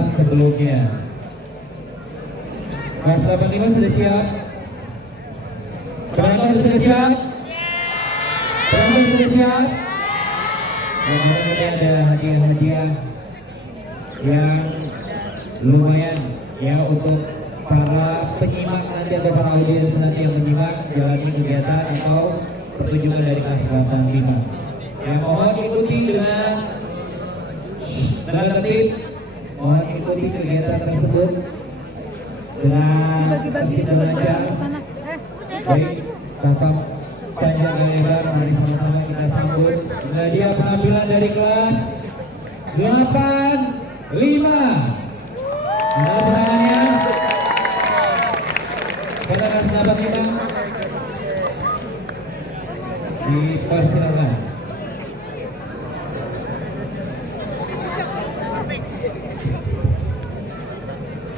kelas sebelumnya. Kelas 85 sudah siap? Penonton sudah siap? Penonton sudah siap? Kemudian ini ada hadiah-hadiah yang lumayan ya untuk para penyimak nanti atau para audiens nanti yang menyimak jalani kegiatan atau pertunjukan dari kelas 85. Ya, mohon ikuti dengan tertib, mohon ikuti kegiatan tersebut dengan tertib dan lancar. Baik, Bapak panjang dan lebar, mari sama-sama kita sambut hadiah penampilan dari kelas 85. Ada tangannya. Pada kelas 85 dipersilakan.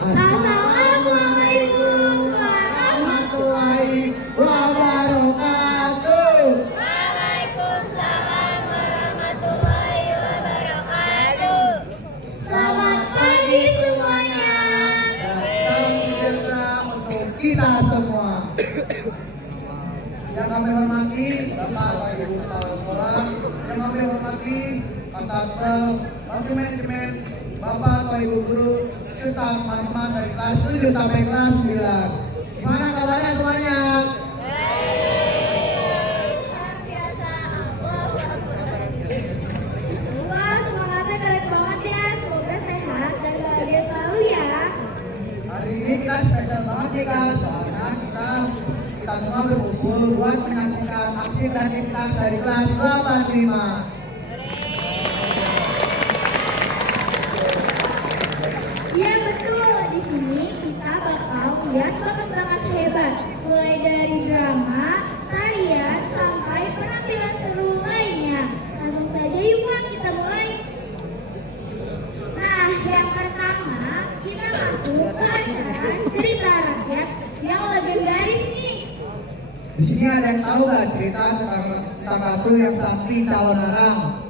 Assalamualaikum warahmatullahi wabarakatuh. Waalaikumsalam warahmatullahi wabarakatuh. Selamat pagi semuanya. Salam sejahtera untuk kita semua. Yang kami hormati Bapak Ibu Kepala Sekolah, yang kami hormati Pak Satpel, manajemen, Bapak Ibu Guru, serta teman-teman dari kelas 7 sampai kelas 9. Gimana kabarnya semuanya? Wah, semangatnya keren banget ya. Semoga sehat dan bahagia selalu ya. Hari ini kita spesial banget nih Kak, soalnya kita semua berkumpul buat menyaksikan aksi kreativitas dari kelas 85. Iya betul. Di sini kita bakal lihat bakat-bakat hebat, mulai dari drama, tarian, sampai penampilan seru lainnya. Langsung saja yuk Mak, kita mulai. Nah, yang pertama kita masuk ke acara cerita rakyat yang legendaris nih. Di sini ada yang tahu nggak cerita tentang Ratu yang sakti calon arang?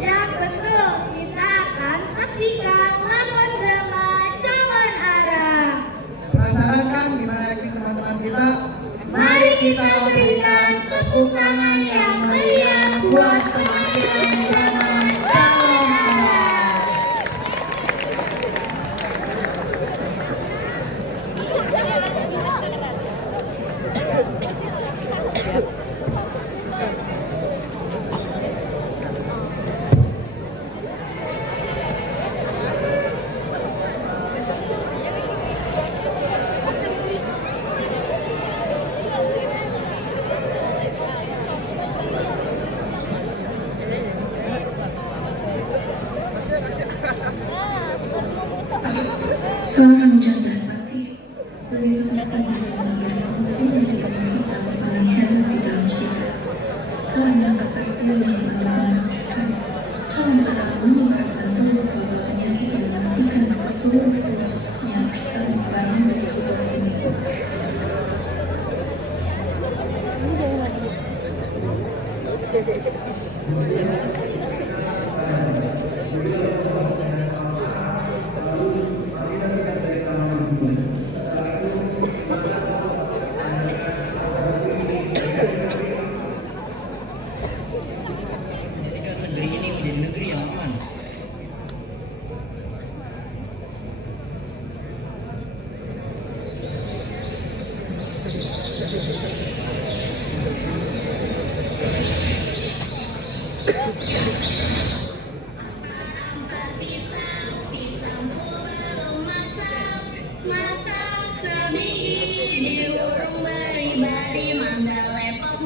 Ya betul, kita akan saksikan lakon drama Calon Arang. Penasaran kan gimana acting teman-teman kita? Mari kita berikan tepuk tangan yang meriah buat penampilan drama Calon Arang. Seorang janda sakti sebagai sesuatu yang mengajarkan bukti dan tidak kita paling hebat di dalam cerita. Orang yang kesaktian yang mengajarkan orang akan meningkatkan tubuh wabah penyakit yang mematikan ke seluruh tulusnya bersama barang dari hidup ini. Jadikan negeri ini menjadi negeri yang aman. Masak sebiji diurung bari-bari, mangga lepok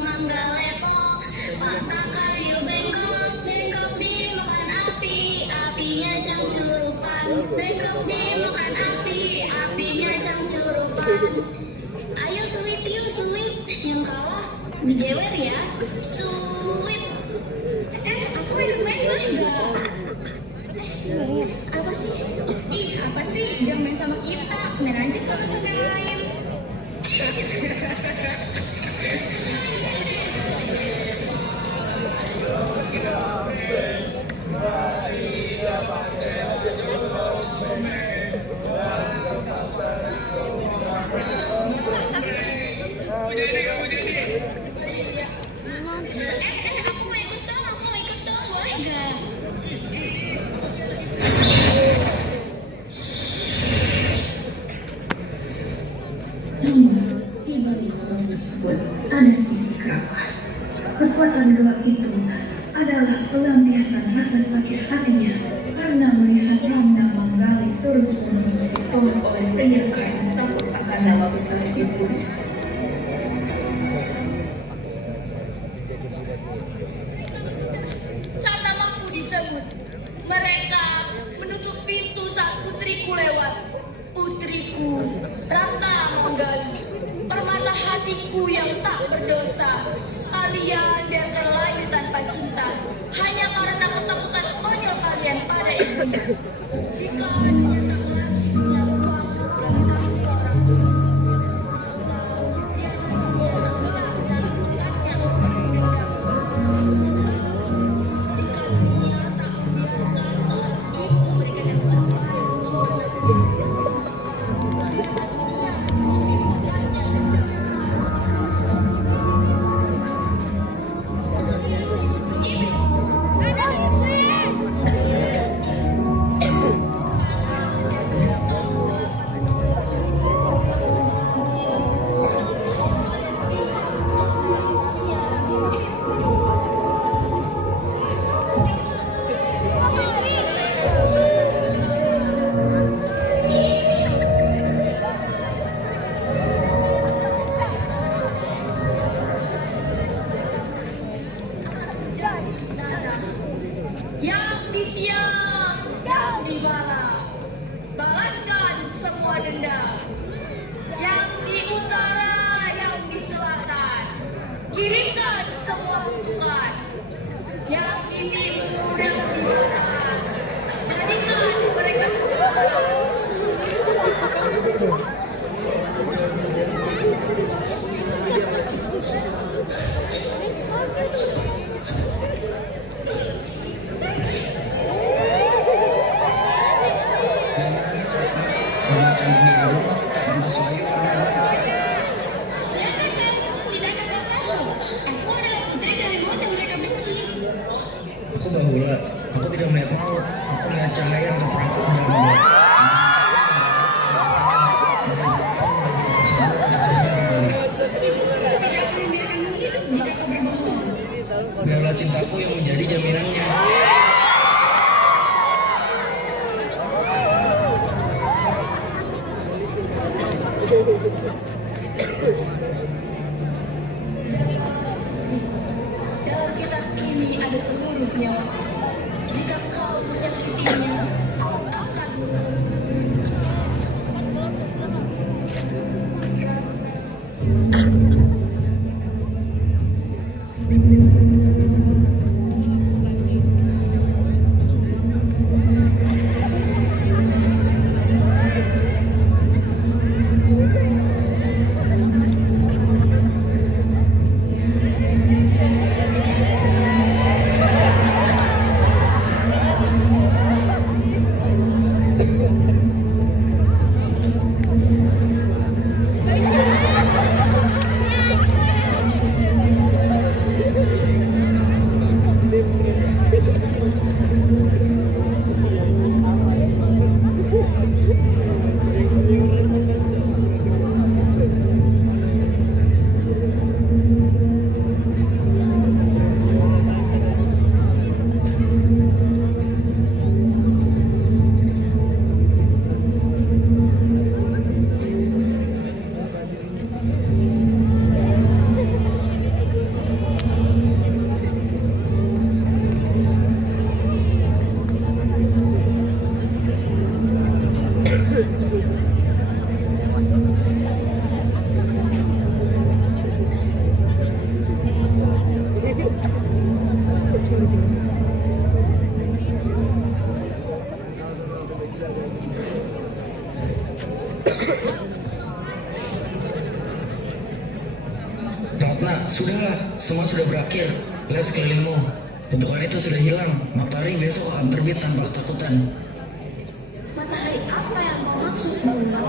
patah kayu bengkok dimakan api, apinya cangcurupan. Bengkok dimakan api, apinya cangcurupan. Ayo sulit yuk sulit, yang kalah dijewer ya, sulit. Aku ikut main boleh nggak? Apa sih? Apa sih? Jangan main sama kita, main aja sama yang lain. Iya, Pak. Ucapan doa itu adalah pelampiasan rasa sakit hatinya karena melihat Ramna menggali terus-menerus ditolak oleh pria karena takut akan nama besar ibunya. Saat namaku disebut, mereka menutup pintu saat putriku lewat. Putriku, Ratna Manggali, permata hatiku yang tak berdosa. Kalian biarkan layu tanpa cinta, hanya karena ketakutan konyol kalian pada ibunya. Jika dia tak lagi punya uang belas kasih seorang ibu, maka dia tenggelam dan tugasnya dendam. Jika dia tak membiarkan seorang ibu memberikan yang terbaik untuk anaknya, maka dia mencuci mukanya dendam. Yang di siang, yang di malam, balaskan semua dendam. Yang di utara, yang di selatan, kirimkan semua kutukan. Yang di timur, yang di barat, jadikan mereka sekarang. Saya percaya tidak akan melakukanku. Aku adalah putri dari maut yang mereka benci. Aku bahula, aku tidak melihat maut, aku melihat cahaya yang terperangkap dalam maut. Ibuku tidak akan membiarkanmu hidup jika kau berbohong. Biarlah cintaku yang menjadi jaminannya. Dalam kitab ini ada seluruh nyawa. Jika kau menyakitinya, kau akan Ratna, sudahlah, semua sudah berakhir. Lihat sekelilingmu, bentukan itu sudah hilang. Matahari besok akan terbit tanpa ketakutan. matahari apa yang kau maksud, Bunda?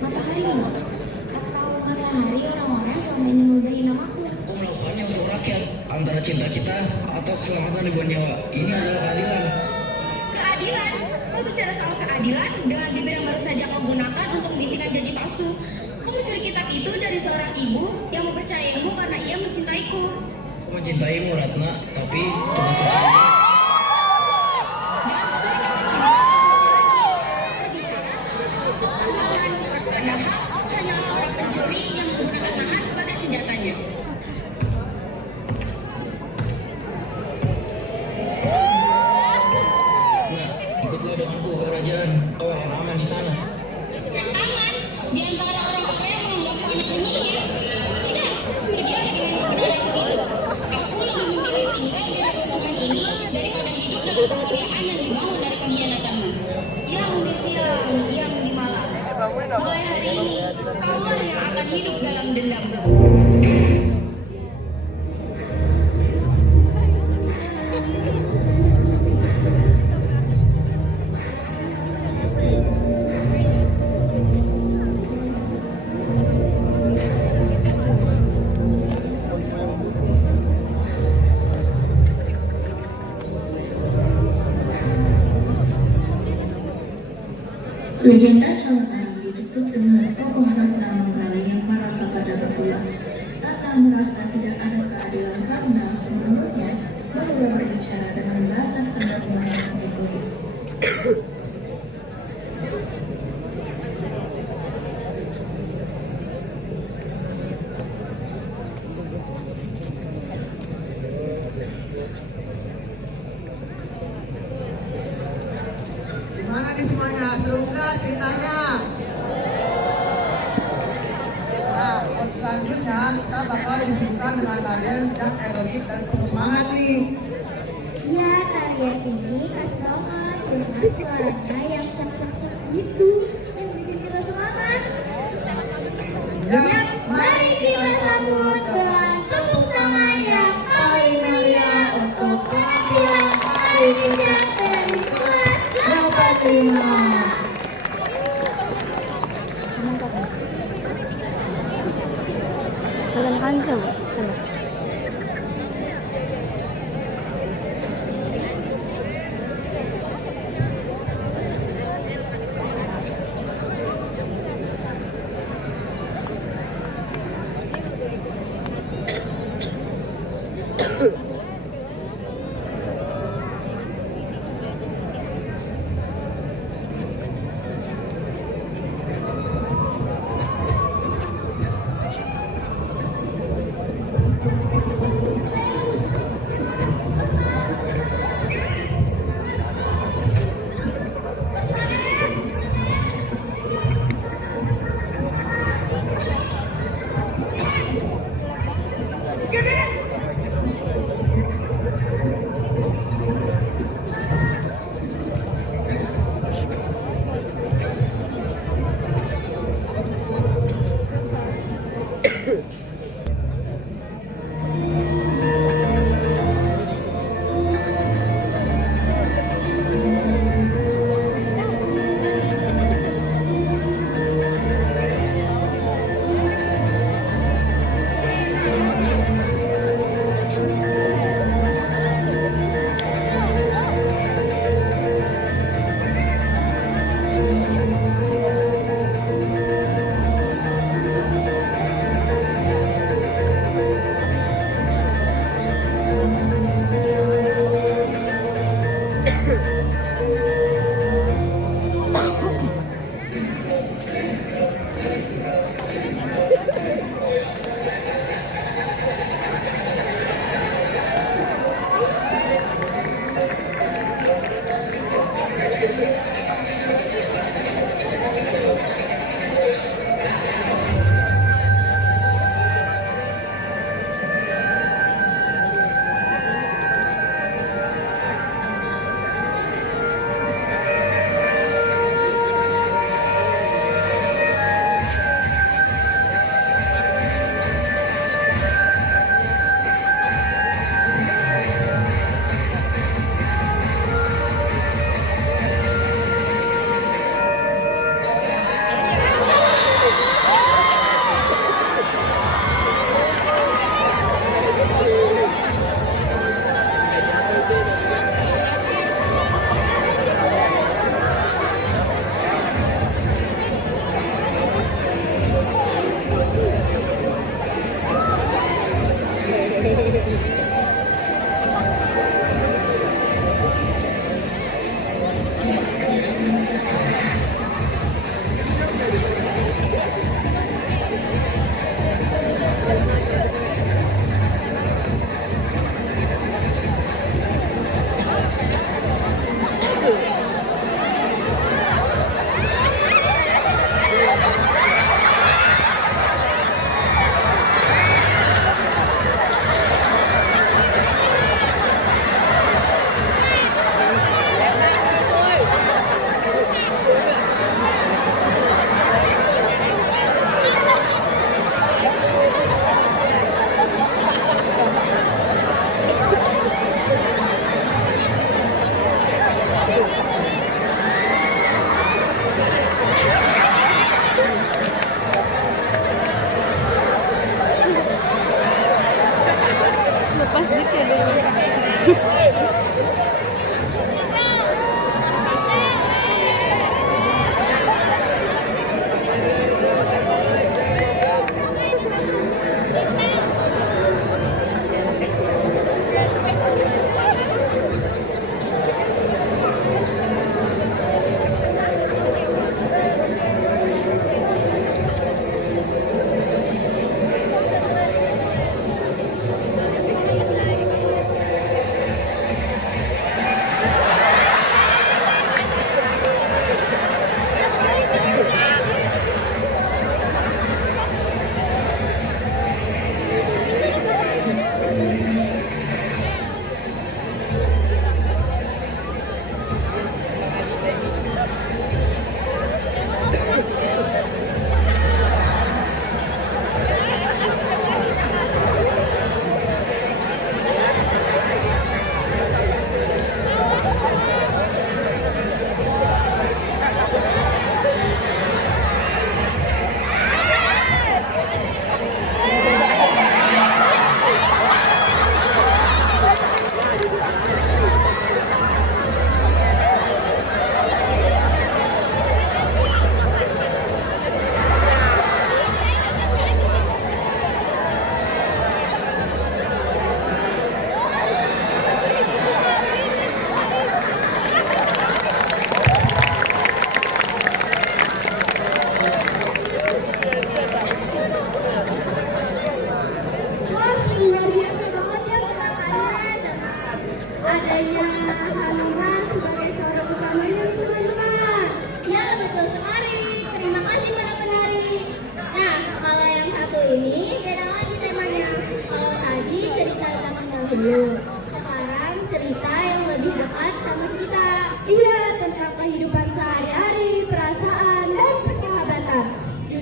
Mataharimu? Atau matahari orang-orang yang selama ini meludahi namaku? Aku melakukannya untuk rakyat. Antara cinta kita atau keselamatan ribuan nyawa, ini adalah keadilan. Keadilan? Kau bicara soal keadilan dengan bibir yang baru saja kau gunakan untuk membisikkan janji palsu. Kau mencuri kitab itu dari seorang ibu yang mempercayaimu karena ia mencintaiku. Aku mencintaimu Ratna, tapi tugas suci ini Jangan pedulikan cinta suci lagi. Kau bicara soal penggunaan lahan. Padahal kau hanya seorang pencuri yang menggunakan lahan sebagai senjatanya. Nah, ikutlah denganku ke kerajaan. Kau akan aman di sana. Aman di antara orang-orang yang menganggapku anak penyihir. Tidak, pergilah dengan kebenaranmu itu. Aku lebih memilih tinggal di reruntuhan ini daripada hidup dengan kemuliaan yang dibangun dari pengkhianatanmu. Yang di siang, yang di malam. Mulai hari ini, kaulah yang akan hidup dalam dendam. Legenda calon Ari ditutup dengan tokoh Ratna Manggali yang marah kepada berdua. Ratna merasa tidak ada keadilan karena menurutnya berdua berbicara dengan bahasa standar yang egois. Gimana nih semuanya? Seru nggak ceritanya? Nah, selanjutnya kita bakal diskusikan dengan tarian yang aerobik dan penuh semangat nih. Ya, tarian ini khas banget dengan suaranya yang cak-cak gitu yang bikin kita semangat. Ya, Mari kita sambut dengan tepuk tangan yang paling meriah untuk penampilan tari puncak dari kelas 85. Kalian kan sama.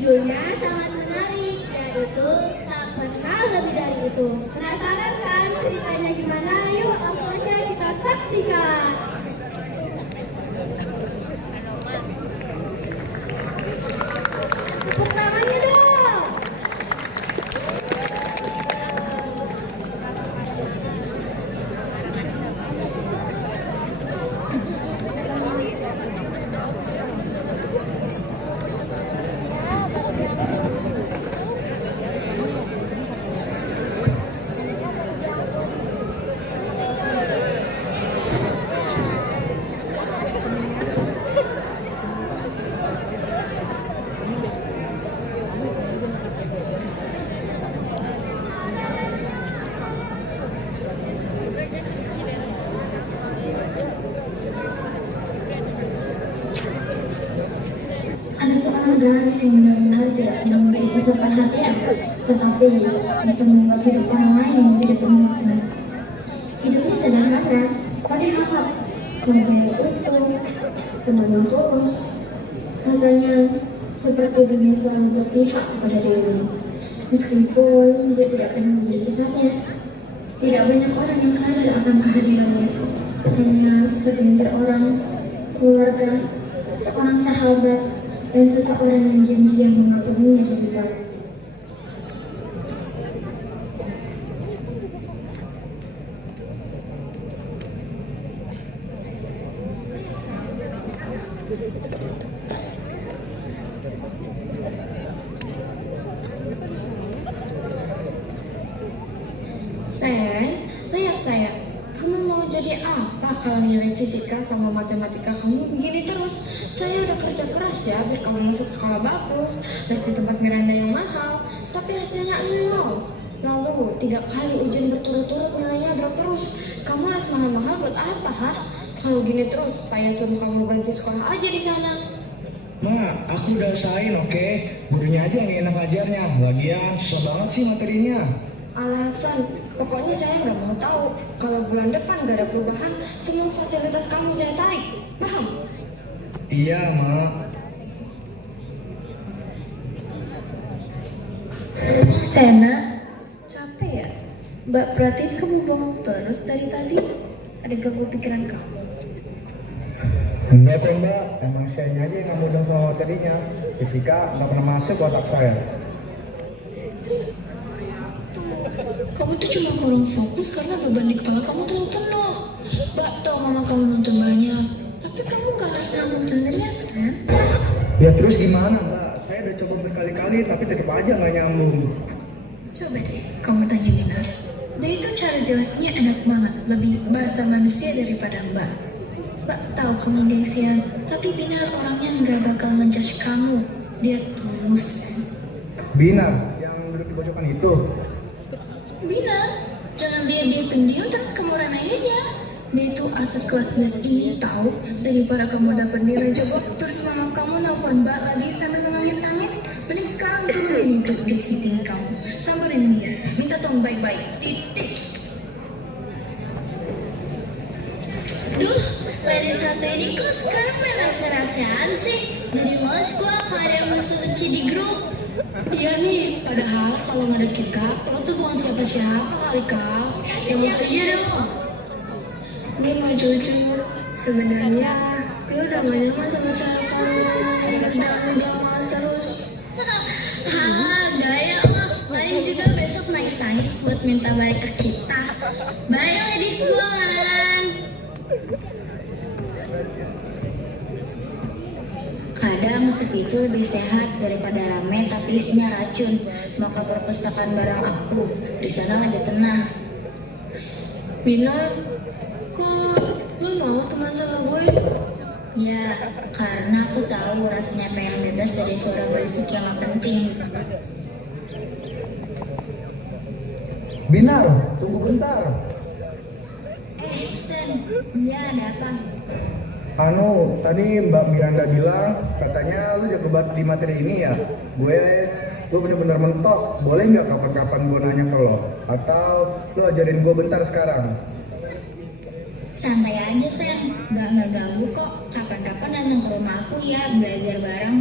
Judulnya sangat menarik, yaitu tak pernah lebih dari itu. Penasaran kan ceritanya gimana? Yuk langsung aja kita saksikan. Tepuk tangannya dong. Ada seorang gadis yang benar-benar tidak pernah memberi perhatian, tetapi bisa membuat hidup orang lain menjadi penuh makna. Hidupnya sederhana, tapi hangat, mempunyai utuh, penuh tulus. Rasanya seperti dunia selalu berpihak kepada Dewi, meskipun dia tidak pernah menjadi pusatnya. Tidak banyak orang yang sadar akan kehadirannya, hanya segelintir orang, keluarga, seorang sahabat, dan seseorang yang diam-diam mengaguminya di besar. Sayang, lihat sayang, kamu mau jadi apa kalau nilai fisika sama matematika kamu begini terus? Saya udah kerja keras ya biar kamu masuk sekolah bagus, les di tempat Miranda yang mahal, tapi hasilnya 0. Lalu 3 kali ujian berturut-turut nilainya drop terus. Kamu les mahal-mahal buat apa, ha? Kalau gini terus, saya suruh kamu berhenti sekolah aja di sana. Ma, aku udah usahain, oke? Gurunya aja yang enak ajarnya. Lagian susah banget sih materinya. Alasan, pokoknya saya nggak mau tahu. Kalau bulan depan nggak ada perubahan, semua fasilitas kamu saya tarik. Paham? Iya, Ma. Sena, capek ya? Mbak perhatiin kamu bohong terus dari tadi. Ada ganggu pikiran kamu? Enggak kok Mbak, emang saya aja yang nggak mudah sama materinya. Fisika nggak pernah masuk ke otak saya. Kamu tuh cuma kurang fokus karena beban di kepala kamu terlalu penuh. Mbak tahu mama kamu nonton banyak, tapi kamu gak harus nanggung sendirian, Sen. Ya terus gimana Mbak? Saya udah coba berkali-kali tapi tetap aja nggak nyambung. Coba deh, kamu tanya Binar. Dia itu cara jelasinnya enak banget, lebih bahasa manusia daripada Mbak. Mbak tahu kamu gengsian, tapi Binar orangnya nggak bakal ngejudge kamu. Dia tulus, Sen. Binar, yang duduk di pojokan itu. Binar, jangan dia pendiam terus kamu remehin aja. Dia itu aset kelas 11 ini tahu, daripada kamu dapat nilai coba terus mama kamu nelfon Mbak lagi sambil menangis-nangis. Mending sekarang turunin untuk gengsi tinggi kamu, samperin dia, minta tolong baik-baik. Titik. Duh, lady satu ini kok sekarang main rasa-rasaan sih? Jadi males gua kalau ada yang masuk kunci di grup. Iya nih, padahal kalau nggak ada kita, lo tuh bukan siapa-siapa kali kau. Jangan saja dong. Gue mau jujur, sebenarnya gue udah gak nyaman sama cara kalian dan malas terus. Gaya mah. Paling juga besok nangis-nangis buat minta balik ke kita. Bye ladies one. Kadang sepi itu lebih sehat daripada rame tapi isinya racun. Maka perpustakaan barang aku di sana lebih tenang. Binar, kok lo mau teman sama gue? Ya, karena aku tahu rasanya pengen bebas dari suara berisik yang gak penting. Binar, tunggu bentar. Sen, iya ada apa? Tadi Mbak Miranda bilang katanya lu jago banget di materi ini ya. Gue bener-bener mentok. Boleh nggak kapan-kapan gue nanya ke lo? Atau lu ajarin gue bentar sekarang? Santai aja Sen, gak ganggu kok. Kapan-kapan datang ke rumah aku ya, belajar bareng.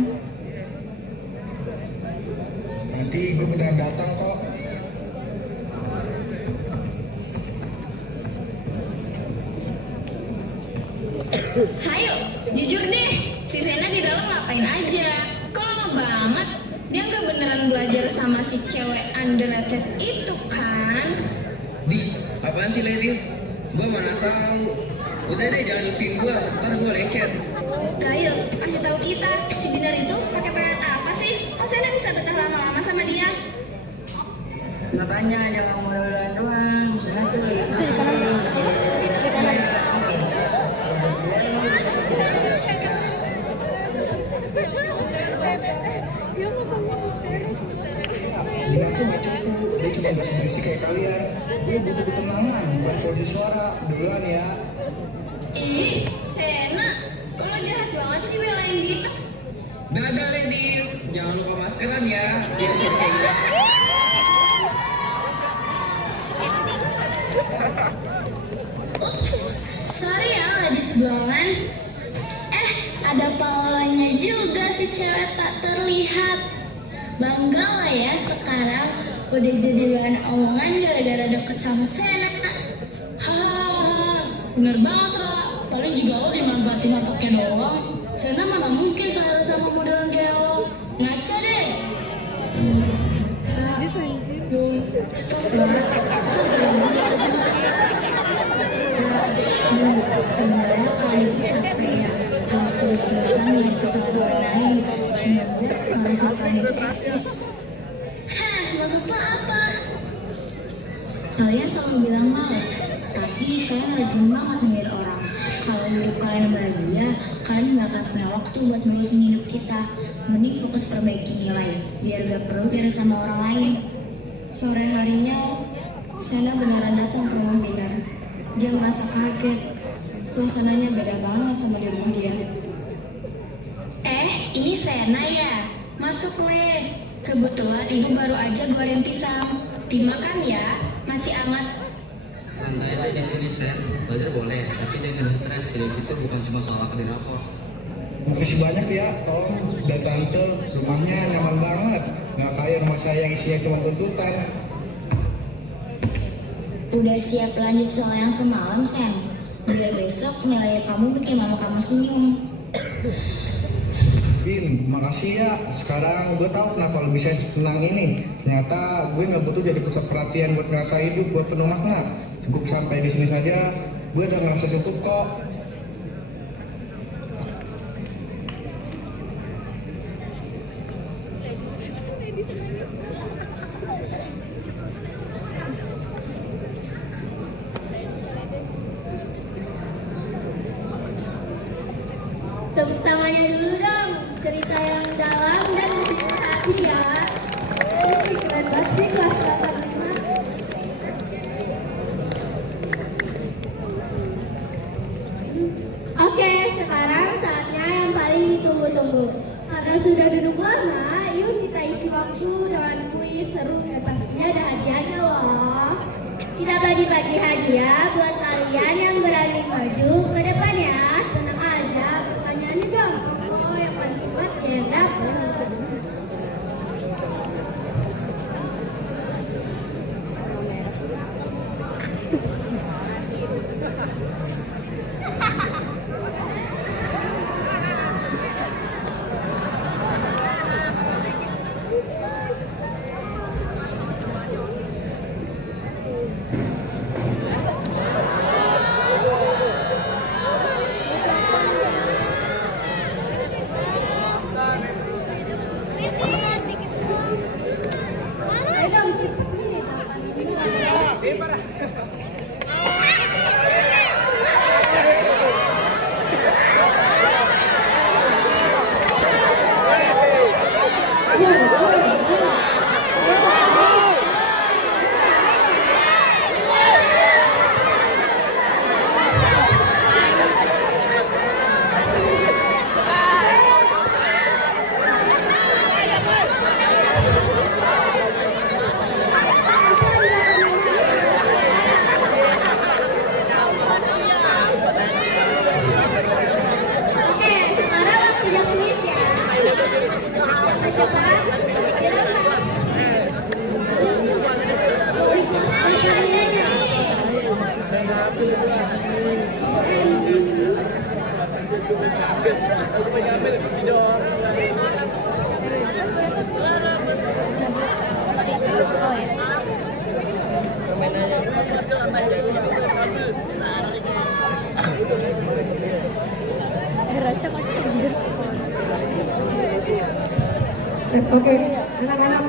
Nanti gue beneran datang kok. Hayo, jujur deh, si Sena di dalam ngapain aja? Kok lama banget? Dia nggak beneran belajar sama si cewek underrated itu kan? Di, apaan sih ladies? Gua mana tahu. Udah deh jangan usin gua, ntar gua lecet. Gail, kasih tahu kita, si Dinar itu pakai pelet apa sih? Kok Sena bisa betah lama-lama sama dia? Makanya jangan modal doang. Misalnya tuh lagi pusing. Dia tuh gak cukup, dia cuma bisa berisik kayak kalian. Dia butuh ketenangan, bukan polisi suara. Duluan ya. Ih, Sena, kalau jahat banget sih belain Dita. Dadah ladies, jangan lupa maskeran ya, biar sih kayak gini. Ups, sorry ya ladies blongan. Ada pahalanya juga si cewek tak terlihat. Bangga lah ya sekarang udah jadi bahan omongan gara-gara deket sama Sena. Has, bener banget Ra. Paling juga lo dimanfaatin otaknya doang. Sena mana mungkin sahabat sama modelan kayak lo. Ngaca deh. Stop lah, itu belum bisa sebenarnya kalian itu capek ya, harus terus-terusan nyari kesalahan orang lain. Sebenarnya kalau kalian itu eksis. Hah, maksudnya apa? Kalian selalu bilang males, tapi kalian rajin banget nyindir orang. Kalau hidup kalian bahagia, kalian nggak akan punya waktu buat ngurusin hidup kita. Mending fokus perbaiki nilai, biar gak perlu iri sama orang lain. Sore harinya, Sena beneran datang ke rumah Dinar. Dia merasa kaget. Suasananya beda banget sama di rumah dia. Ini Sena ya? Masuk weh. Kebetulan ibu baru aja goreng pisang. Dimakan ya, masih hangat. Santai aja di sini Sen, belajar boleh, tapi jangan stres. Hidup itu bukan cuma soal akademik rapor. Makasih banyak ya, Tom dan Tante. Rumahnya nyaman banget. Nggak kayak rumah saya yang isinya cuma tuntutan. Udah siap lanjut soal yang semalam, Sen? Biar besok nilai kamu bikin mama kamu senyum. Vin, makasih ya. Sekarang gue tahu kenapa lo bisa tenang ini. Ternyata gue nggak butuh jadi pusat perhatian buat ngerasa hidup, buat penuh makna. Cukup sampai di sini saja, gue udah ngerasa cukup kok. Tepuk tangannya dulu dong, cerita yang dalam dan bikin hati ya. Ini keren banget sih kelas 85. Oke, sekarang saatnya yang paling ditunggu-tunggu. Karena sudah duduk lama, yuk kita isi waktu dengan kuis seru dan pastinya ada hadiahnya loh. Kita bagi-bagi hadiah buat kalian yang berani maju ke depan ya. Tenang aja, pertanyaannya gampang kok. Yang paling cepat ya yang dapat. Yes, oke. Anak-anak,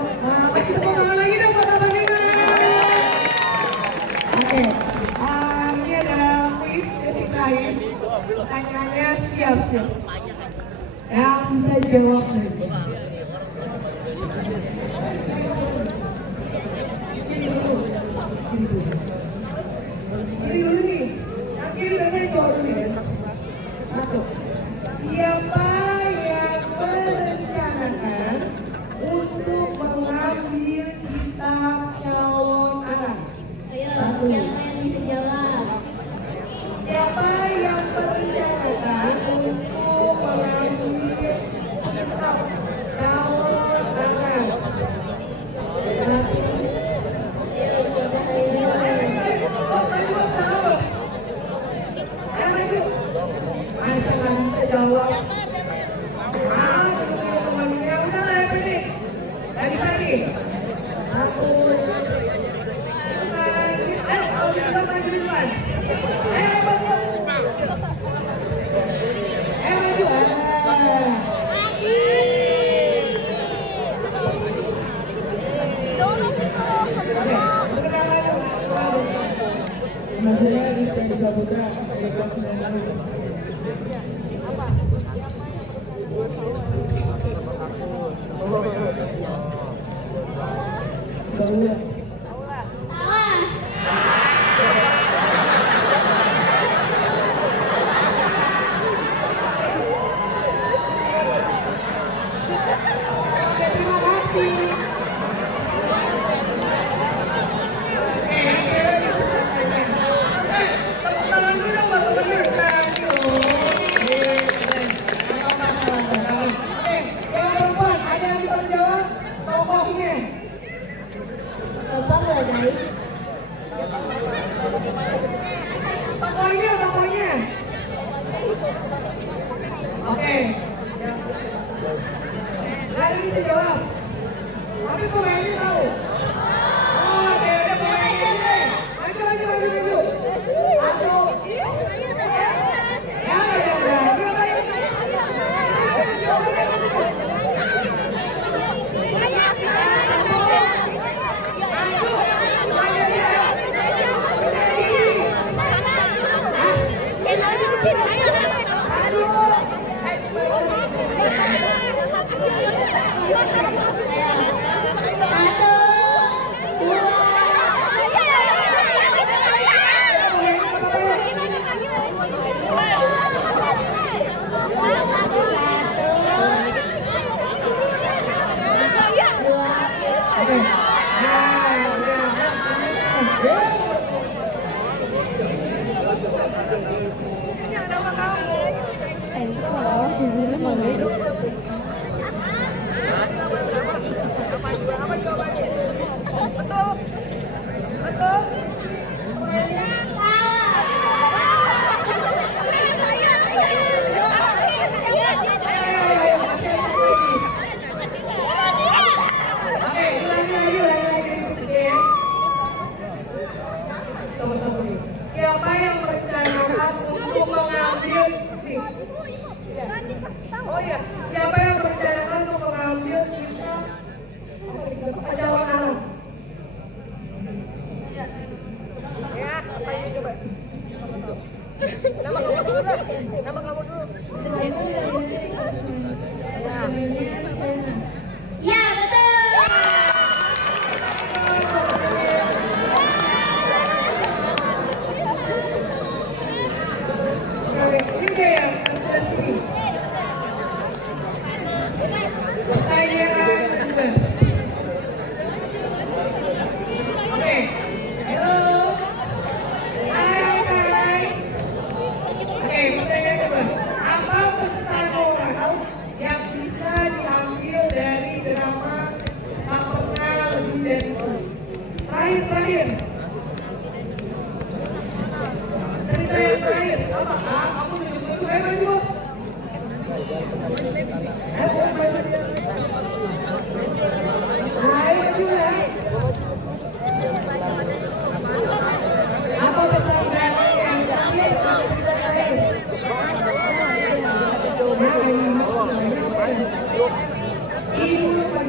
kasih tepuk tangan lagi dong buat Abang Dimas. Oke, ini ada kuis sesi terakhir. Pertanyaannya siap-siap. Yang bisa jawab saja. Ini dulu nih. Yang kiri udah jawab dulu ya. Satu. Siapa yang merencanakan untuk mengambil kitab calon anak? Ayo, siapa yang bisa jawab? Siapa yang merencanakan untuk mengambil kitab calon anak? Satu. Ayo, siapa ayo? Masa nggak bisa jawab? Teman-temannya udah lah ya ini. Nggak bisa nih. Satu. Ayo, kalau bisa maju duluan. Ayo maju. Ayo maju. Terima kasih. Tepuk tangan dulu dong buat temennya. Thank you. Oke, yang perempuan ada yang bisa menjawab? Tokohnya. Gampang lah guys. Tokohnya. Oke. Nggak ada yang bisa jawab. Tapi pemainnya tahu. Oh, oke, ada pemainnya. Maju. Satu. Ya, ada berarti apa ya? Ini ada apa kamu? Apa jawabannya? Betul? Ayo, masih ada lagi. Oke, ulangi lagi. Nomor satu nih. Siapa yang merencanakan untuk mengambil nih? Oh iya, siapa yang merencanakan untuk mengambil kitab calon anak? Ya, apa ini coba? Nama kamu dulu. Ya, betul. Oke, ini dia yang sebelah sini.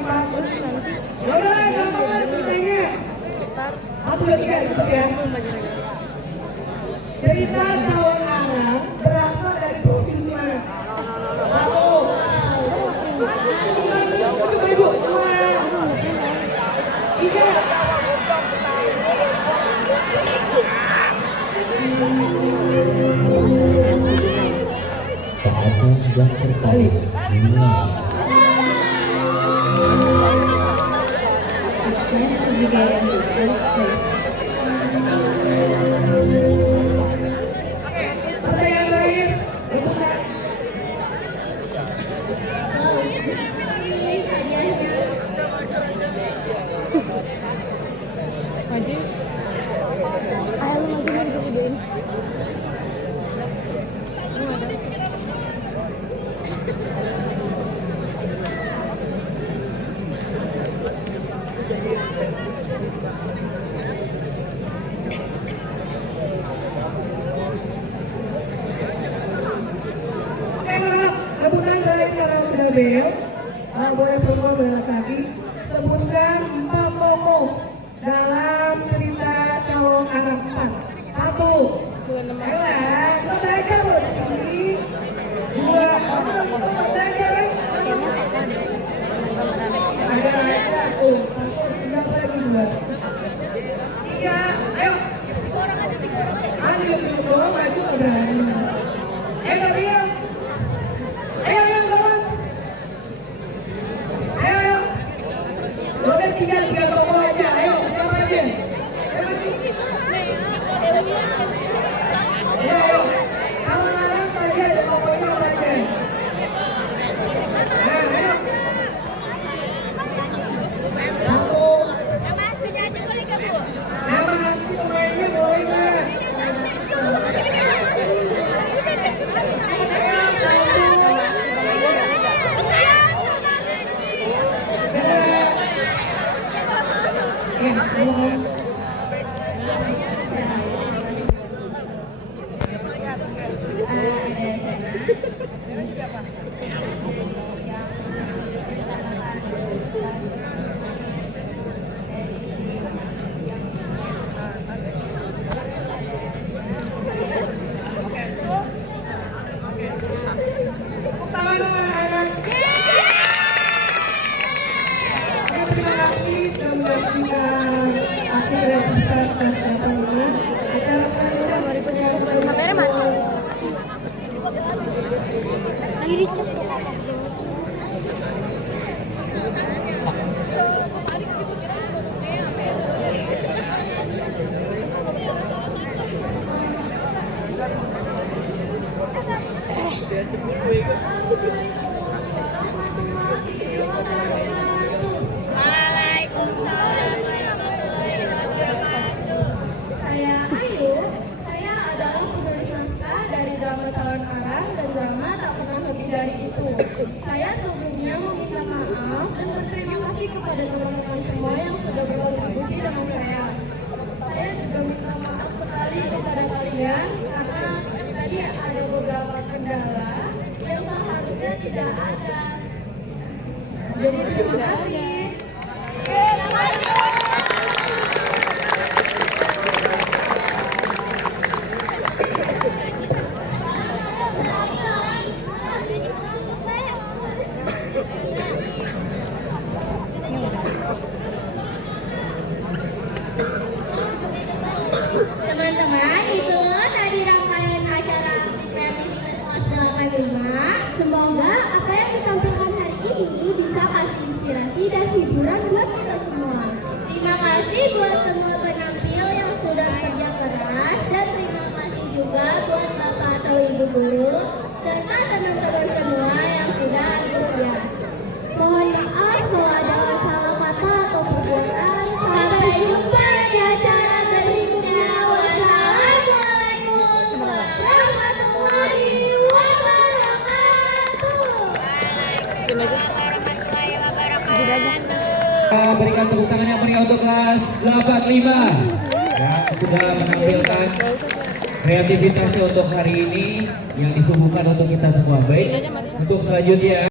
Ya udah, gampang lah ceritanya. 1, 2, 3, cepet ya. Cerita Cawang Arang berasal dari provinsi mana? 1. Coba ibu. 2. 3. Saatnya jam terkali dimulai. It's time to begin the first place. Pertanyaan terakhir, rebutan. Oke anak-anak, rebutan dari sekarang sudah bel. Boleh perempuan boleh laki-laki. Sebutkan 4 tokoh dalam cerita Cawang Arang 4. 1. Ayolah, kita belajar loh di sini. 2. Kamu lagi belajar kan? Ada tuh. 1, 3 lagi 2. 3. Ayo. Ambil dulu, maju ke berani. Gabriel. Ayo kawan. Ayo. Udah tinggal 3 tokoh aja. Ayo, siapa aja? Ayo. Cawang Arang tadi ada tokohnya apa aja? Ayo. 1. Nama asli pemainnya boleh nggak? Terima kasih sudah menyaksikan aksi kreativitas kelas 85. Acara selanjutnya kamera mati. Waalaikumsalam warahmatullahi wabarakatuh. Saya Ayu. Saya adalah penulis naskah dari drama Cawang Arang dan drama Tak Pernah Lebih Dari Itu. Saya sebelumnya meminta maaf dan berterima kasih kepada teman-teman semua yang sudah berkontribusi dengan saya. Saya juga minta maaf sekali kepada kalian karena tadi ada beberapa kendala yang seharusnya tidak ada. Jadi terima kasih. Teman-teman, itulah tadi rangkaian acara aksi kreativitas kelas 85. Semoga apa yang ditampilkan hari ini bisa kasih inspirasi dan hiburan buat kita semua. Terima kasih buat semua penampil yang sudah kerja keras, dan terima kasih juga buat Bapak atau Ibu Guru serta teman-teman semua yang sudah antusias. Mohon maaf kalau ada salah kata atau perbuatan. Sampai jumpa di acara berikutnya. Wassalamualaikum warahmatullahi wabarakatuh. Berikan tepuk tangan yang meriah untuk kelas 85 yang sudah menampilkan kreativitasnya untuk hari ini yang disuguhkan untuk kita semua. Baik, untuk selanjutnya